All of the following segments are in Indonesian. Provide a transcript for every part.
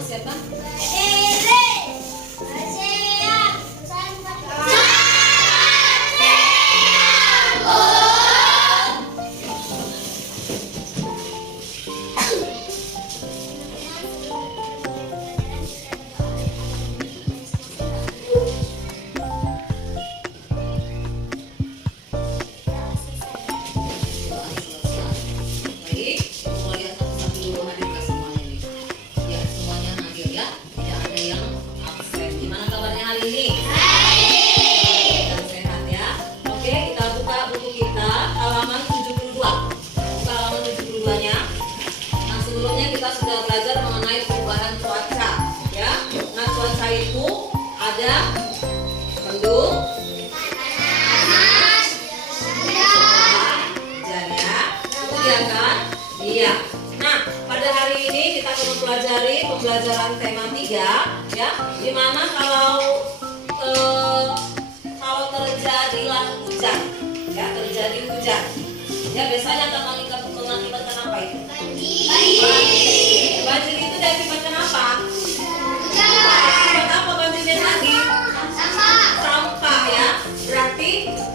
Mama siapa? Sudah belajar mengenai perubahan cuaca, ya. Nah, cuaca itu ada mendung, panas, hujan, ya. Itu dia kan? Iya. Nah, pada hari ini kita akan mempelajari pembelajaran tema 3, ya. Dimana kalau terjadilah hujan, ya, terjadi hujan, ya, biasanya akan mengakibatkan apa itu? Banjir itu diakibatkan apa? Akibat apa banjirnya tadi? Sampah, ya. Berarti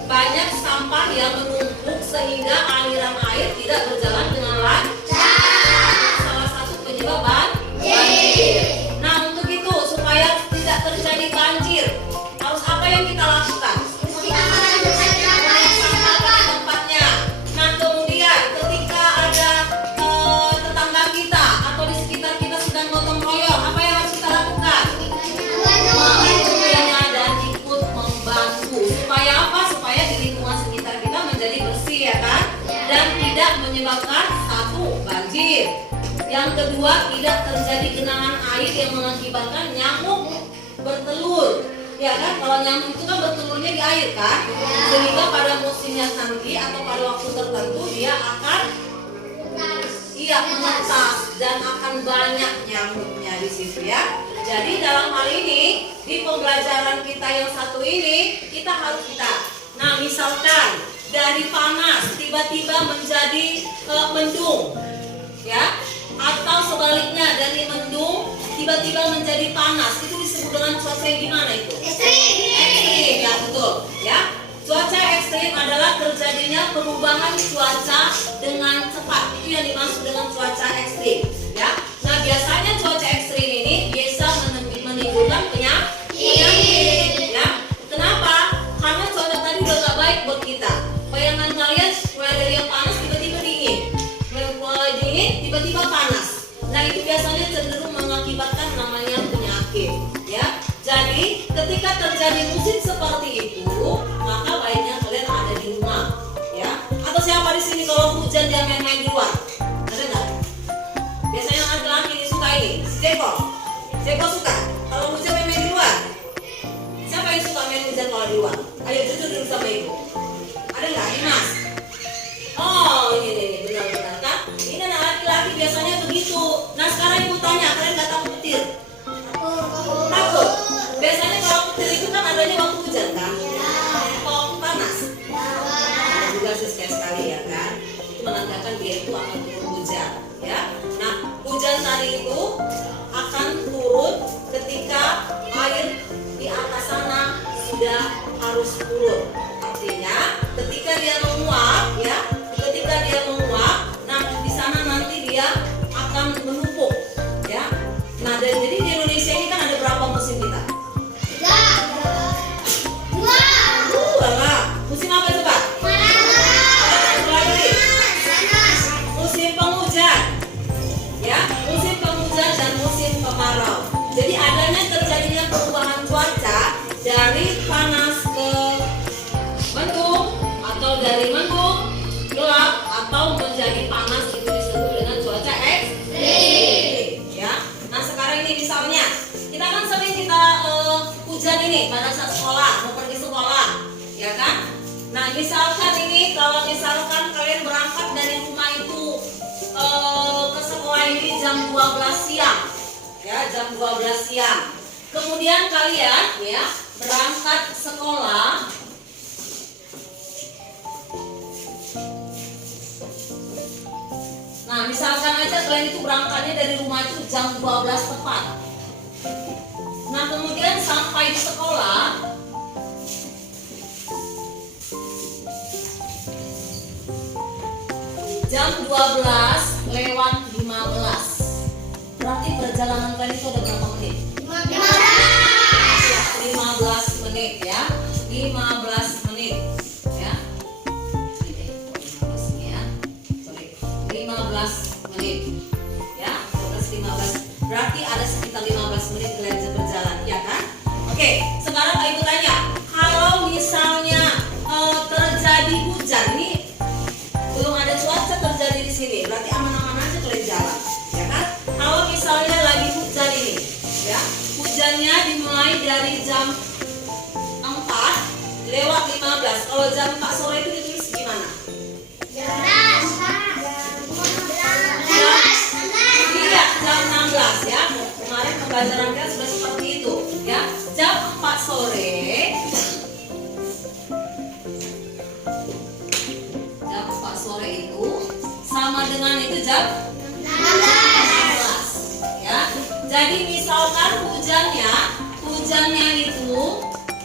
banyak sampah yang menumpuk sehingga aliran air tidak berjalan dengan lancar. Salah satu penyebab banjir. Nah, untuk itu supaya tidak terjadi banjir, harus apa yang kita lakukan? Menyebabkan satu, banjir. Yang kedua, tidak terjadi genangan air yang mengakibatkan nyamuk bertelur. Ya kan, kalau nyamuk itu kan bertelurnya di air kan, sehingga pada musimnya nanti atau pada waktu tertentu dia akan menetas dan akan banyak nyamuknya di situ, ya. Jadi dalam hal ini di pembelajaran kita yang satu ini kita harus Nah, misalkan dari panas tiba-tiba menjadi mendung, ya, atau sebaliknya dari mendung tiba-tiba menjadi panas, itu disebut dengan cuaca yang gimana itu? Ekstrim, ya, betul, ya. Cuaca ekstrim adalah terjadinya perubahan cuaca dengan cepat, itu yang dimaksud dengan cuaca ekstrim, ya. Nah, biasanya cuaca ekstrim ini biasa menimbulkan penyakit, ya. Kenapa? Karena cuaca tadi udah gak baik buat kita. Bayangan kalian mulai dari yang panas tiba-tiba dingin, mulai dingin tiba-tiba panas. Nah, itu biasanya cenderung mengakibatkan namanya penyakit, ya. Jadi ketika terjadi musim seperti itu, maka baiknya kalian ada di rumah, ya. Atau siapa di sini kalau hujan dia main-main di luar? Ada nggak? Biasanya laki-laki ini suka ini, si Jeko suka. Kalau hujan main-main di luar. Siapa yang suka main hujan kalau di luar? Ayo jujur dulu sama ibu. Ada nggak, Mas? Oh, ini benar-benar kan? Ini anak laki-laki biasanya begitu. Nah, sekarang ibu tanya, kalian nggak takut petir? Takut. Biasanya kalau petir itu kan adanya waktu hujan kan? Waktu panas. Juga sekali ya kan? Itu menandakan dia itu akan turun hujan, ya. Nah, hujan tadi itu akan turun ketika air di atas sana sudah harus turun. Artinya ketika dia menguap, ya, nah di sana nanti dia akan menumpuk, ya. Nah, dan jadi di Indonesia ini kan ada berapa musim kita? Dua. Musim apa coba? Musim penghujan, ya, musim penghujan dan musim kemarau. Jadi adanya terjadinya perubahan cuaca dari panas ke mendung, atau dari mendung gelap, atau menjadi panas, itu disebut dengan cuaca ekstrim, ya. Nah, sekarang ini misalnya kita kan sering hujan ini pada saat sekolah, mau pergi sekolah, ya kan. Nah, misalkan ini kalau misalkan kalian berangkat dari rumah itu ke sekolah ini jam 12 siang, ya, jam 12 siang. Kemudian kalian, ya, berangkat sekolah Nah, misalkan Bayangkan aja kalian itu berangkatnya dari rumah itu jam 12 tepat. Nah kemudian sampai di sekolah jam 12 lewat 15. Berarti perjalanan kalian itu ada berapa menit? 15 menit ya. 15 menit ya. 15 ya. Sorry. 15 menit. Ya, 15. Berarti ada sekitar 15 menit kalian bisa berjalan, ya kan? Oke, sekarang Ibu tanya, kalau misalnya terjadi hujan nih, belum ada cuaca terjadi di sini, berarti aman-aman aja kalian jalan, ya kan? Kalau misalnya lagi hujan ini, ya, hujannya dimulai dari jam 4 lewat 15. Kalau jam 4 sore itu ditulis gimana? Iya, jam 16 ya. Kemarin pembelajaran kita sudah seperti itu, ya. Jam 4 sore. Jam 4 sore itu sama dengan itu jam 16. Ya. Jadi misalkan hujannya itu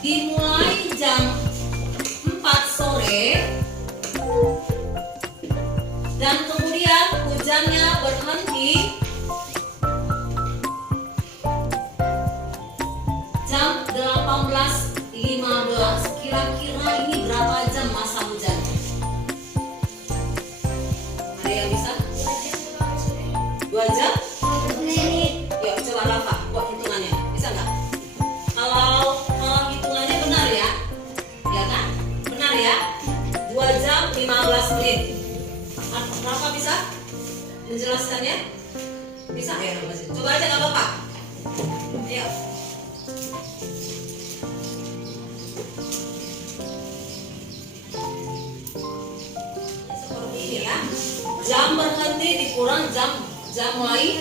dimulai jam 4 sore dan kemudian hujannya berhenti jam 18.15. Kira-kira ini berapa jam masa hujannya? Ada yang bisa? 2 jam? Yuk coba Rafa buat hitungannya, bisa nggak? Kalau hitungannya benar ya, ya kan? Benar ya? 2 jam 15 menit. Rafa bisa menjelaskannya? Bisa ya? Coba aja nggak apa-apa. Ayo. Seperti ini ya. Jam berhenti dikurang jam mulai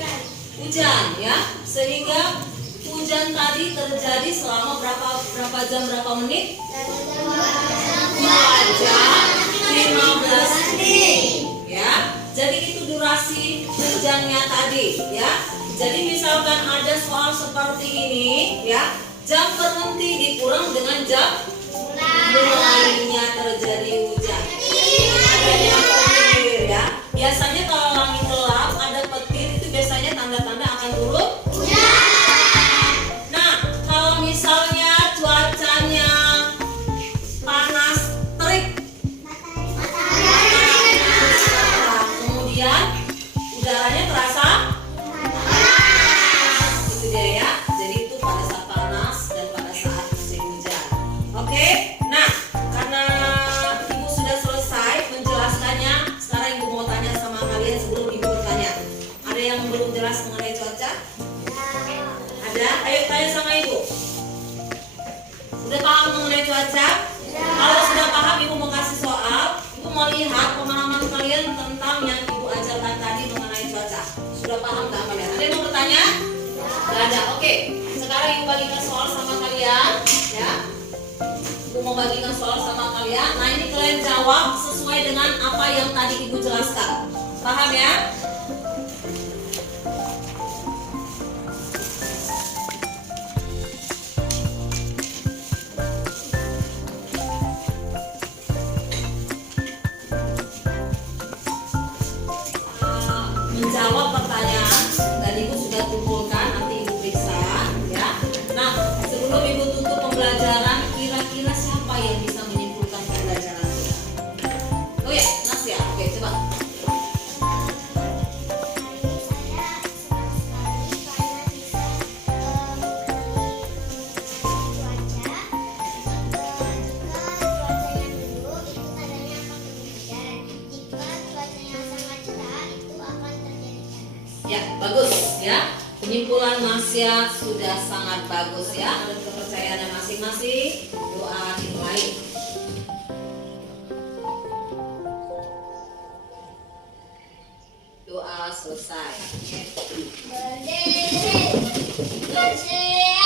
hujan ya, sehingga hujan tadi terjadi selama berapa jam berapa menit? 2 jam 15 menit ya. Jadi itu durasi hujannya tadi ya. Jadi misalkan ada soal seperti ini ya, jam berhenti dikurang dengan jam mulainya terjadi hujan. Ada yang petir ya. Biasanya kalau langit gelap ada petir, itu biasanya tanda-tanda akan turun hujan. Nah, kalau misalnya cuacanya panas terik, kemudian udaranya terasa panas, itu dia ya. Jadi itu pada saat panas dan pada saat musim hujan. Oke, nah karena Ibu sudah selesai menjelaskannya, sekarang Ibu mau tanya sama kalian sebelum Ibu bertanya. Ada yang belum jelas mengenai cuaca? Ada? Ayo tanya sama Ibu. Sudah paham mengenai cuaca? Kalau sudah paham, Ibu mau kasih soal. Ibu mau lihat pemahaman kalian tentang yang Ibu ajarkan tadi mengenai cuaca. Sudah paham nggak kalian? Ada yang mau bertanya? Nggak ada. Oke. Sekarang Ibu bagikan soal sama kalian, ya. Ibu mau bagikan soal sama kalian. Nah ini kalian jawab sesuai dengan apa yang tadi Ibu jelaskan. Paham ya? Menjawab pertanyaan dan Ibu sudah kumpulkan, nanti Ibu periksa ya. Nah sebelum Ibu tutup pembelajaran, kira-kira siapa yang bisa menyimpulkan pembelajaran kita? Oh ya, Nasya. Oke, coba. Ya, bagus ya. Penyimpulan Nasya sudah sangat bagus ya. Menurut kepercayaannya masing-masing, doa dimulai. Doa selesai. Berdiri, bersih.